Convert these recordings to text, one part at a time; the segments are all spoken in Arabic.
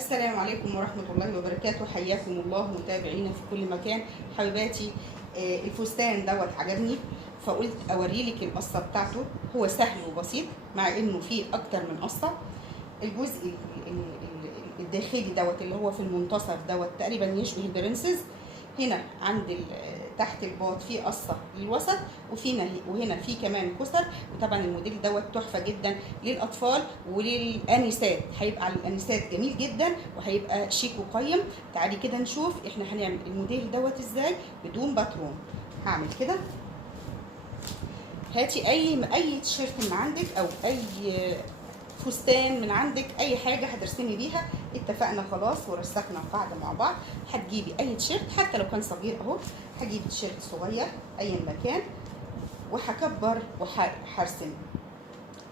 السلام عليكم ورحمة الله وبركاته. حياكم الله متابعينا في كل مكان. حبيباتي، الفستان دوت عجبني فقلت اوريلك القصة بتاعته. هو سهل وبسيط مع انه فيه اكتر من قصة. الجزء الداخلي دوت اللي هو في المنتصف دوت تقريبا يشبه البرنسز. هنا عند تحت الباط في قصه للوسط، وهنا في كمان كسر. وطبعا الموديل دوت تحفه جدا للاطفال وللانسات، هيبقى على الانسات جميل جدا وهيبقى شيك وقيم. تعالي كده نشوف احنا هنعمل الموديل دوت ازاي بدون باترون. هعمل كده، هاتي اي تيشيرت من عندك او اي فستان من عندك، اي حاجه هترسمي بيها. اتفقنا خلاص ورسخنا القاعده مع بعض. هتجيبي اي تيشيرت حتى لو كان صغير اهو، هجيب تيشيرت صغير ايا مكان وهكبر وهرسم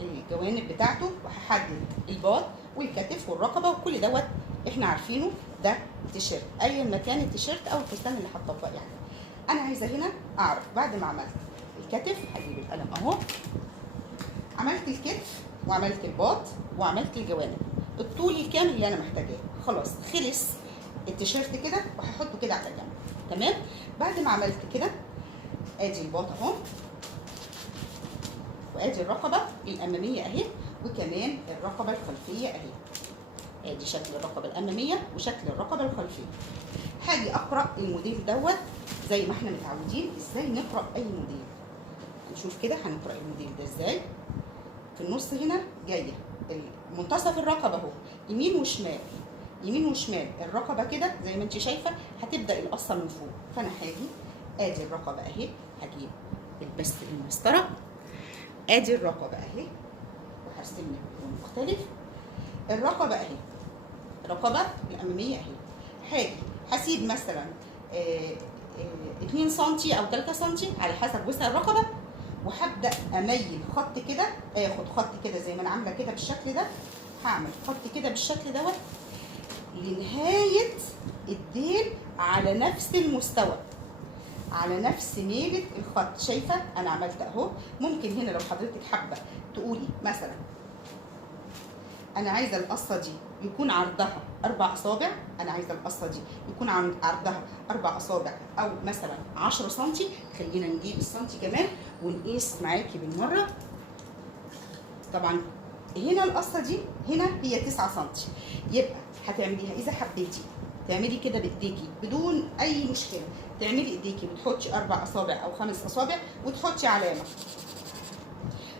الجوانب بتاعته وهحدد الباط والكتف والرقبه وكل دوت احنا عارفينه. ده تيشيرت ايا مكان التيشيرت او الفستان اللي هتطبقي عليه. انا عايزه هنا اعرف بعد ما عملت الكتف، هجيب القلم اهو، عملت الكتف وعملت الباط وعملت الجوانب، الطول الكامل اللي انا محتاجاه. خلاص خلص التيشيرت كده وهحطه كده على جنب. تمام. بعد ما عملت كده ادي الباط اهو، وادي الرقبه الاماميه اهي، وكمان الرقبه الخلفيه اهي. ادي شكل الرقبه الاماميه وشكل الرقبه الخلفيه. هاجي اقرا الموديل دوت زي ما احنا متعودين ازاي نقرا اي موديل. نشوف كده هنقرا الموديل ده ازاي. في النص هنا جايه منتصف الرقبه اهو، يمين وشمال يمين وشمال. الرقبه كده زي ما انت شايفه هتبدا القصه من فوق. فانا هاجي ادي الرقبه اهي، هجيب بس المسطره، ادي الرقبه اهي وهرسم لك لون مختلف. الرقبه اهي، الرقبه الاماميه اهي. هاجي هسيب مثلا 2 سم او 3 سم على حسب وسع الرقبه، وهبدا اميل خط كده، اخد خط كده زي ما انا عامله كده بالشكل ده. هعمل خط كده بالشكل دوت لنهايه الديل على نفس المستوى، على نفس ميله الخط. شايفه انا عملت اهو. ممكن هنا لو حضرتك حابه تقولي مثلا انا عايزه القصه دي يكون عرضها 4 اصابع، انا عايزه القصه دي يكون عرضها 4 اصابع او مثلا 10 سم. خلينا نجيب السنتي كمان ونقيس معاكي بالمره. طبعا هنا القصه دي هنا هي 9 سم، يبقى هتعمليها اذا حبيتي تعملي كده بايديكي بدون اي مشكله. تعملي ايديكي وتحطي 4 اصابع او 5 اصابع وتحطي علامه.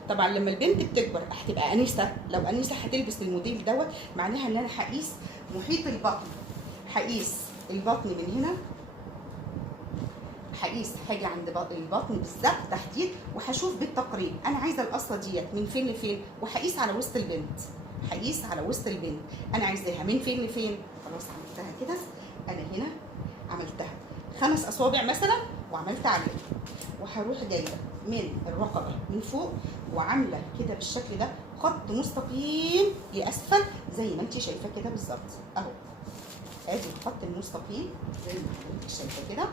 طبعا لما البنت بتكبر هتبقى انسه، لو انسه هتلبس الموديل دوت معناها ان انا هقيس محيط البطن، هقيس البطن من هنا، هقيس حاجه عند البطن بالظبط تحديد، وهشوف بالتقريب انا عايزه القصه ديت من فين لفين، وهقيس على وسط البنت. هقيس على وسط البنت انا عايزاها من فين لفين. خلاص عملتها كده. انا هنا عملتها 5 اصابع مثلا وعملت عليها، وهروح جايبه من الرقبه من فوق وعامله كده بالشكل ده خط مستقيم لاسفل زي ما انت شايفه كده بالظبط اهو. ادي الخط المستقيم زي ما حضرتك شايفه كده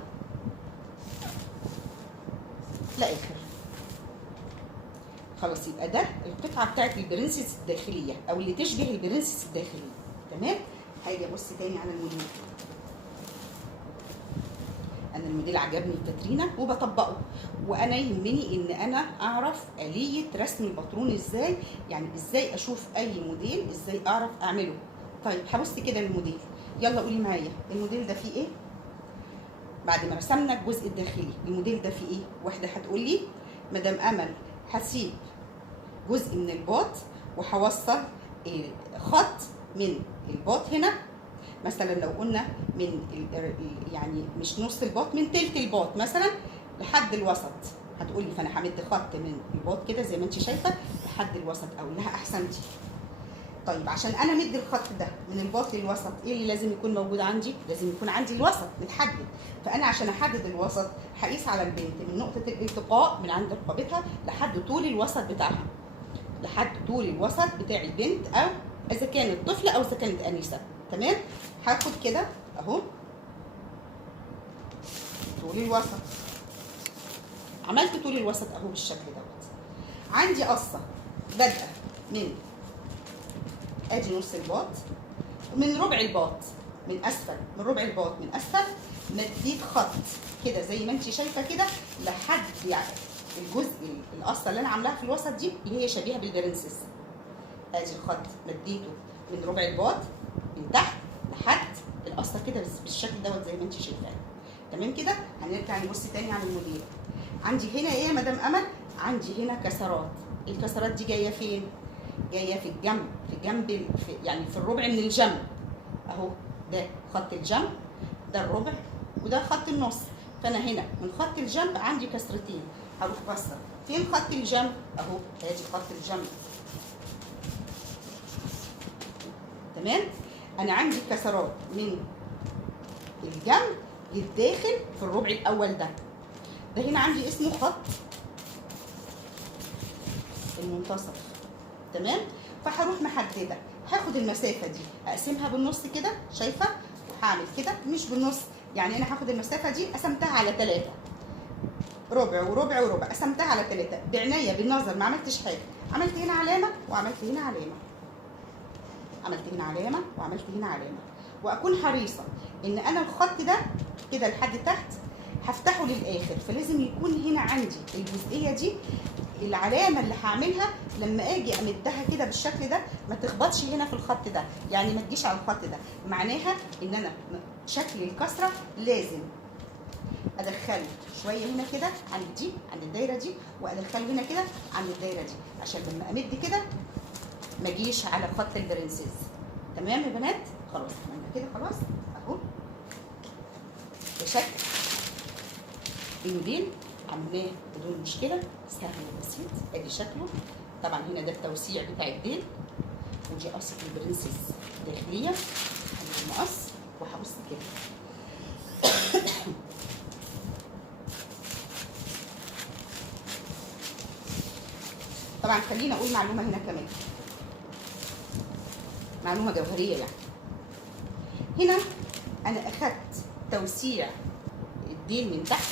لاخر. خلاص يبقى ده القطعه بتاعت البرنسس الداخليه او اللي تشبه البرنسس الداخليه. تمام. هاجي ابص تاني على الموديل. انا الموديل عجبني الكاترينا وبطبقه، وانا يهمني ان انا اعرف اليه رسم الباترون ازاي، يعني ازاي اشوف اي موديل ازاي اعرف اعمله. طيب هبص كده للموديل، يلا قولي معايا الموديل ده فيه ايه؟ بعد ما رسمنا الجزء الداخلي الموديل ده فيه ايه؟ واحده هتقول لي مدام امل هسيب جزء من الباط وهوصل خط من الباط هنا، مثلا لو قلنا من يعني مش نص الباط، من تلت الباط مثلا لحد الوسط. هتقولي فانا همد خط من الباط كده زي ما انت شايفه لحد الوسط. اقول لها احسنتي. طيب عشان انا امد الخط ده من الباط للوسط ايه اللي لازم يكون موجود عندي؟ لازم يكون عندي الوسط متحدد. فانا عشان احدد الوسط هقيس على البنت من نقطه الالتقاء من عند رقبتها لحد طول الوسط بتاعها، لحد طول الوسط بتاع البنت او اذا كانت طفله او اذا كانت انسه. تمام. هاخد كده اهو طول الوسط، عملت طول الوسط اهو بالشكل دوت. عندي قصه بادئه من ادي نص الباط من ربع الباط من اسفل، من ربع الباط من اسفل مديت خط كده زي ما انت شايفه كده لحد يعني الجزء القصه اللي انا عاملاها في الوسط دي اللي هي شبيهه بالبرنسس. ادي الخط مديته من ربع الباط من تحت لحد القصه كده بالشكل دوت زي ما انت شايفاه. تمام كده. هنرجع نبص تاني على الموديل. عندي هنا ايه يا مدام امل؟ عندي هنا كسرات. الكسرات دي جايه فين؟ جايه في الجنب، في جنب يعني في الربع من الجنب اهو. ده خط الجنب، ده الربع، وده خط النص. فانا هنا من خط الجنب عندي كسرتين، هروح بصه فين خط الجنب اهو. ادي خط الجنب. تمام. انا عندي كسرات من الجنب للداخل في الربع الاول ده. ده هنا عندي اسمه خط المنتصف. تمام. فهروح محدده، هاخد المسافه دي اقسمها بالنص كده شايفه، وهعمل كده مش بالنص، يعني انا هاخد المسافه دي قسمتها على 3، ربع وربع وربع، قسمتها على 3 بعنايه بالنظر، ما عملتش حاجه. عملت هنا علامه وعملت هنا علامه، عملت هنا علامه وعملت هنا علامه، واكون حريصه ان انا الخط ده كده لحد تحت هفتحه للاخر. فلازم يكون هنا عندي الجزئيه دي العلامه اللي هعملها لما اجي امدها كده بالشكل ده ما تخبطش هنا في الخط ده، يعني ما تجيش على الخط ده. معناها ان انا شكل الكسره لازم ادخله شويه هنا كده عند دي، عند الدايره دي، وادخله هنا كده عند الدايره دي، عشان لما امد كده ما اجيش على خط البرنسيس. تمام يا بنات؟ خلاص عملنا كده خلاص اهو. بشكل الموديل عملناه بدون مشكله، سهل وبسيط. ادي شكله. طبعا هنا ده التوسيع بتاع الديل، ودي قصه البرنسيس داخليه. هجيب المقص وهبص كده. طبعا خلينا اقول معلومه هنا كمان، معلومه جوهريه يعني. هنا انا اخدت توسيع الديل من تحت،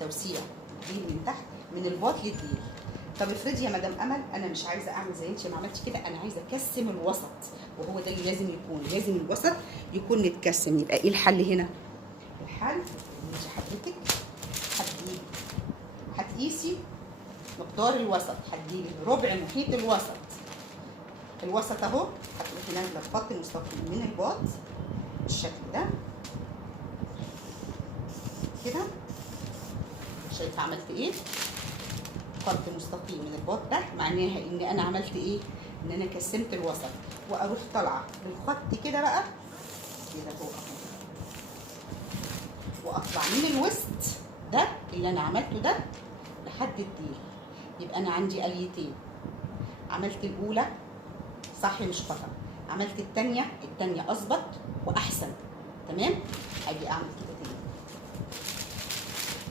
توسيع الديل من تحت من الباط للديل. طب افرضي يا مدام امل انا مش عايزه اعمل زي انت ما عملتي كده، انا عايزه اكسم الوسط، وهو ده اللي لازم يكون، لازم الوسط يكون متكسم. يبقى ايه الحل هنا؟ الحل ان انت حضرتك هتقيسي مقدار الوسط، هتجيبي ربع محيط الوسط. الوسط اهو هتروحي نازله بخط مستقيم من الباط بالشكل ده كده. شايفه عملت ايه؟ خط مستقيم من الباط ده، معناها ان انا عملت ايه؟ ان انا كسمت الوسط. واروح طالعه بالخط كده بقى كده فوق اهو، واطلع من الوسط ده اللي انا عملته ده لحد الديل. يبقى انا عندي اليتين، عملت الاولى صح مش خطا، عملت الثانيه اظبط واحسن. تمام. اجي اعمل كده تاني.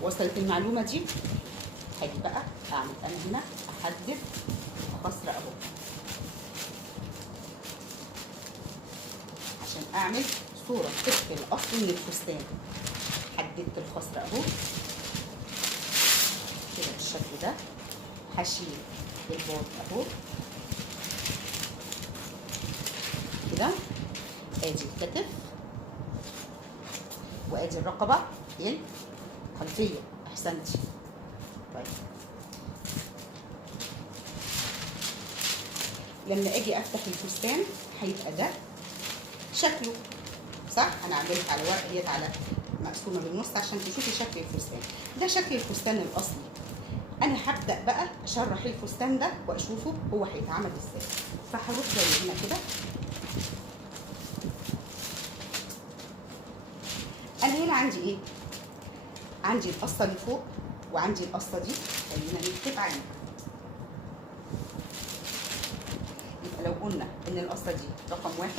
وصلت المعلومه دي؟ هاجي بقى اعمل انا هنا احدد الخصر اهو عشان اعمل صوره طبق الاصل من الفستان. حددت الخصر اهو كده بالشكل ده. هشيل الباط اهو كده. ادي الكتف وادي الرقبه الخلفيه. احسنتي. طيب لما اجي افتح الفستان هيبقى ده شكله صح. انا عملت على ورقه ديت على مقسومه بالنص عشان تشوفي شكل الفستان. ده شكل الفستان الاصلي. انا هبدا بقى اشرح الفستان ده واشوفه هو هيتعمل ازاي. فهروح زي هنا كده. انا هنا عندي ايه؟ عندي القصه اللي فوق وعندي القصه دي. خلينا نكتب عنها. يبقى لو قلنا ان القصه دي رقم 1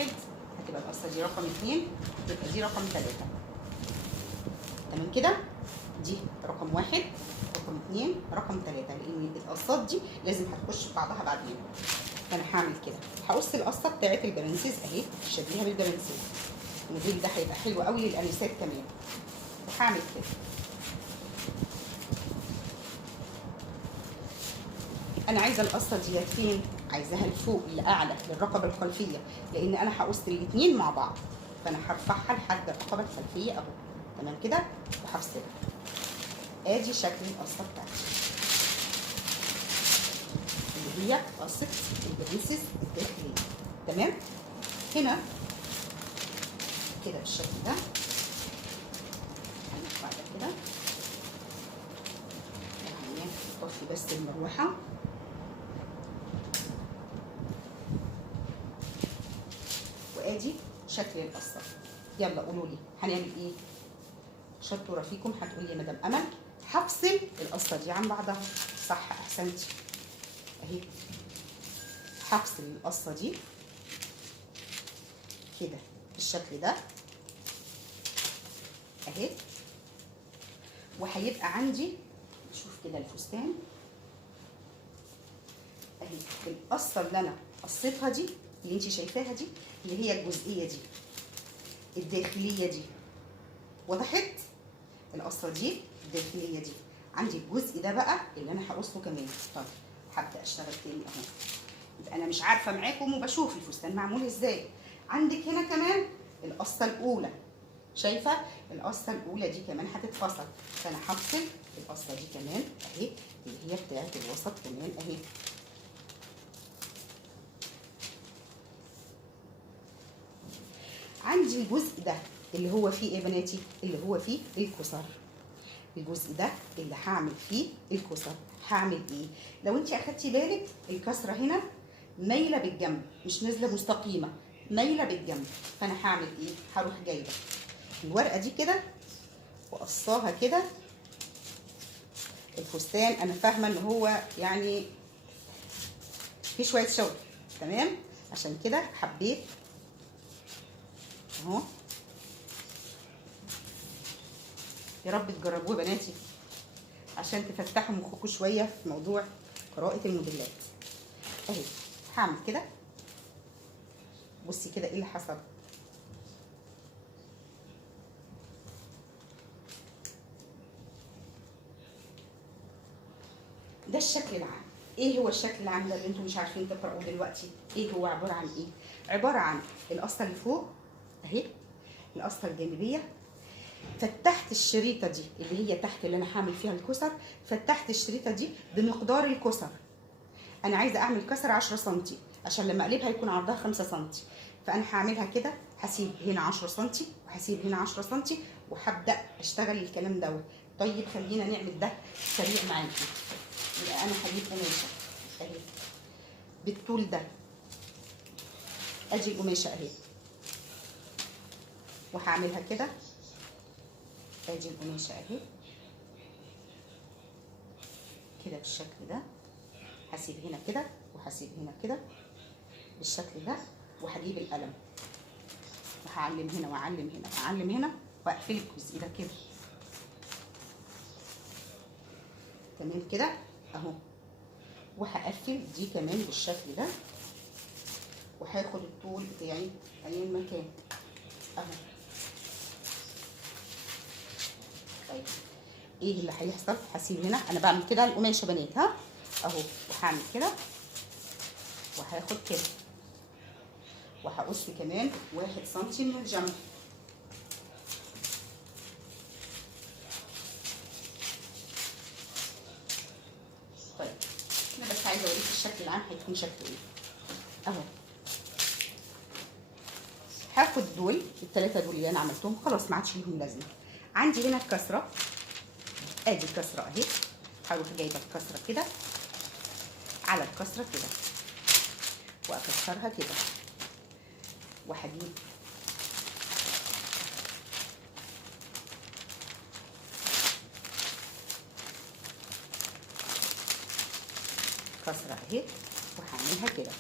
هتبقى القصه دي رقم 2، هتبقى دي رقم 3. تمام كده؟ دي رقم 1 رقم 2 رقم 3، لان القصات دي لازم هتخش في بعضها بعدين. فانا هعمل كده، هقص القصه بتاعت البرنسيس اهي شبيهه بالبرنسيس. الموديل ده هيبقى حلو قوي للانسات كمان. وهعمل كده. انا عايزه القصه ديت فين؟ عايزاها لفوق لاعلى للرقبه الخلفيه، لان انا هقص الاثنين مع بعض، فانا هرفعها لحد الرقبه الخلفيه اهو. تمام كده، وهفصلها. ادي شكل القصه بتاعتي اللي هي قصه البرنسس الداخليه. تمام. هنا كده بالشكل ده، هنرفع ده كده، هنطفي بس المروحه. وادي شكل القصه. يلا قولوا لي هنعمل ايه؟ شطوره فيكم هتقول لي يا مدام امل هفصل القصه دي عن بعضها. صح، احسنتي. اهي هفصل القصه دي كده بالشكل ده اهي، وهيبقى عندي، شوف كده الفستان اهي، القصه اللي انا قصيتها دي اللي انت شايفاها دي، اللي هي الجزئيه دي الداخليه دي، وضحت؟ القصه دي الداخليه دي، عندي الجزء ده بقى اللي انا هقصه كمان. طيب هبدا اشتغل تاني اهو، يبقى انا مش عارفه معاكم وبشوف الفستان معمول ازاي. عندك هنا كمان القصه الاولى، شايفه القصه الاولى دي كمان هتتفصل، فانا هفصل القصه دي كمان اهي، اللي هي بتاعت الوسط كمان اهي. عندي الجزء ده اللي هو فيه ايه يا بناتي؟ اللي هو فيه الكسر. الجزء ده اللي هعمل فيه الكسر هعمل ايه؟ لو انت اخدتي بالك الكسره هنا مايله بالجنب، مش نازله مستقيمه، مايله بالجنب، فانا هعمل ايه؟ هروح جايبه الورقه دي كده وقصاها كده. الفستان انا فاهمه ان هو يعني في شويه شغل، تمام؟ عشان كده حبيت اهو. يا رب تجربوه يا بناتي عشان تفتحوا مخكم شويه في موضوع قراءه الموديلات. اهي هعمل كده، بصي كده ايه اللي حصل. ده الشكل العام. ايه هو الشكل العام ده اللي انتم مش عارفين تقرأوه دلوقتي؟ ايه هو عباره عن ايه؟ عباره عن القصه اللي فوق اهي، القصه الجانبيه، فتحت الشريطه دي اللي هي تحت اللي انا هعمل فيها الكسر، فتحت الشريطه دي بمقدار الكسر. انا عايزه اعمل كسر 10 سم عشان لما اقلبها يكون عرضها 5 سم، فانا هعملها كده، هسيب هنا 10 سم وهسيب هنا 10 سم وهبدا اشتغل الكلام دوت. طيب خلينا نعمل ده سريع معاكي. يبقى انا هجيب قماشه اهي بالطول ده، ادي القماشه اهي، وهعملها كده، ادي القماشه اهي كده بالشكل ده، هسيب هنا كده وهسيب هنا كده بالشكل ده، وهجيب القلم وهعلم هنا واعلم هنا واعلم هنا واقفل الجزء ده كده. تمام كده اهو، وهقفل دي كمان بالشكل ده، وهاخد الطول بتاعي اي مكان اهو. طيب ايه اللي هيحصل؟ هسيب هنا، انا بعمل كده القماشه بنات ها اهو، وهعمل كده وهاخد كده وهقص كمان 1 سم من الجنب. طيب انا بس عايزه اوريك الشكل العام هيكون شكله ايه اهو. هاخد دول الثلاثه دول اللي انا عملتهم خلاص ما عادش ليهم لازمه. عندي هنا الكسره، ادي الكسره اهي، هروح جايبه الكسره كده على الكسره كده واكسرها كده، وهجيب كسره اهي وهعملها كده.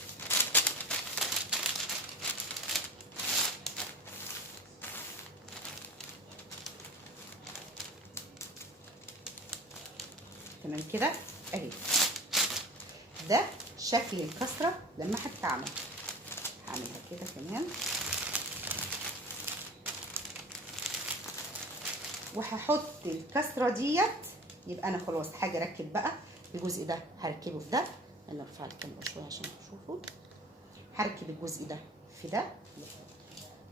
تمام كده اهي، ده شكل الكسره لما هتتعمل. هعملها كده كمان وهحط الكسره ديت، يبقى انا خلاص حاجه اركب بقى الجزء ده، هركبه في ده انا ارفع الكاميرا شويه عشان تشوفوا. هركب الجزء ده في ده،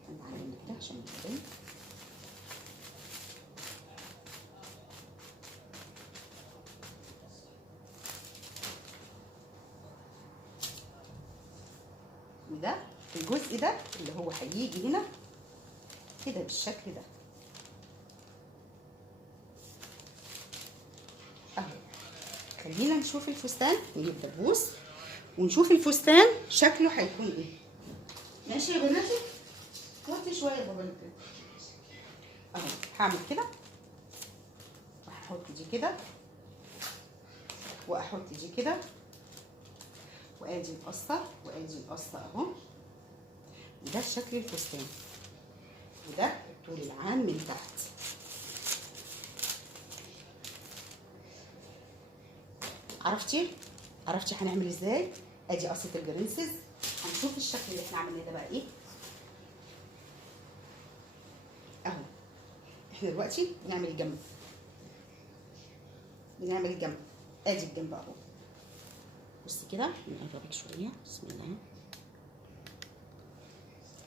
نعلم ده عشان يبان. وده الجزء ده اللي هو هيجي هنا كده بالشكل ده اهو. خلينا نشوف الفستان، نجيب دبوس ونشوف الفستان شكله هيكون ايه. ماشي يا بناتي؟ وطي شويه يا بابا اهو. هعمل كده، هحط دي كده واحط دي كده، وادي القصه وادي القصه اهو. وده شكل الفستان، وده الطول العام من تحت. عرفتي هنعمل ازاي؟ ادي قصه البرنسز. هنشوف الشكل اللي احنا عملناه ده بقى ايه اهو. احنا دلوقتي بنعمل الجنب، ادي الجنب اهو. بصي كده، نقربك شويه. بسم الله.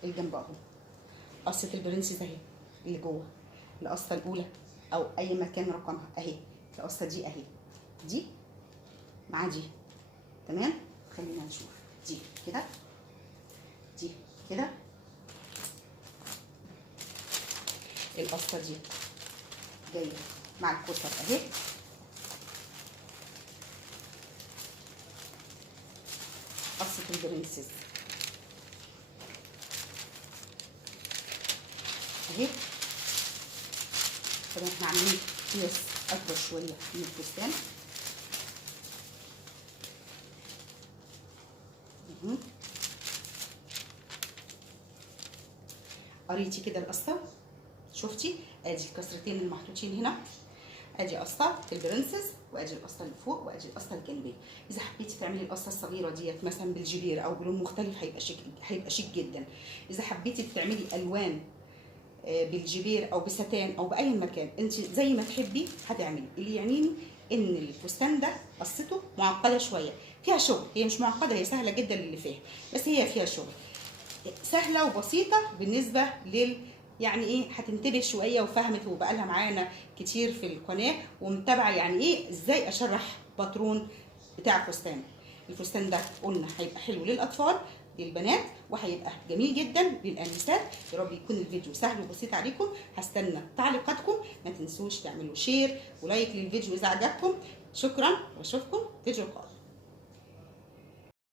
الجنب اهو، قصه البرنسز اهي اللي جوه، القصه الاولى او اي مكان رقمها اهي. القصه دي اهي، دي مع دي، تمام. خلينا نشوف دي كده، دي كده، القصه دي جايه مع الكسر اهي. قصه البرنسز اهي. طبعا احنا عاملين قياس اكبر شويه من الفستان. قريتي كده القصه؟ شفتي؟ ادي الكسرتين اللي محطوطين هنا، ادي قصه البرنسز وادي القصه اللي فوق وادي القصه الجانبيه. اذا حبيتي تعملي القصه الصغيره ديت مثلا بالجبير او بلون مختلف هيبقى شيك جدا. اذا حبيتي تعملي الوان بالجبير او بستان او باي مكان انت زي ما تحبي هتعملي. اللي يعنيني ان الفستان ده قصته معقده شويه، فيها شغل. هي مش معقده، هي سهله جدا للي فاهم، بس هي فيها شغل. سهله وبسيطه بالنسبه يعني ايه، هتنتبه شويه وفهمت وبقالها معانا كتير في القناه ومتابعه يعني ايه ازاي اشرح باترون بتاع فستان. الفستان ده قلنا هيبقى حلو للاطفال للبنات، وهيبقى جميل جدا للانسات. يا رب يكون الفيديو سهل وبسيط عليكم. هستنى تعليقاتكم، ما تنسوش تعملوا شير ولايك للفيديو اذا عجبكم. شكرا واشوفكم فيديو قادم.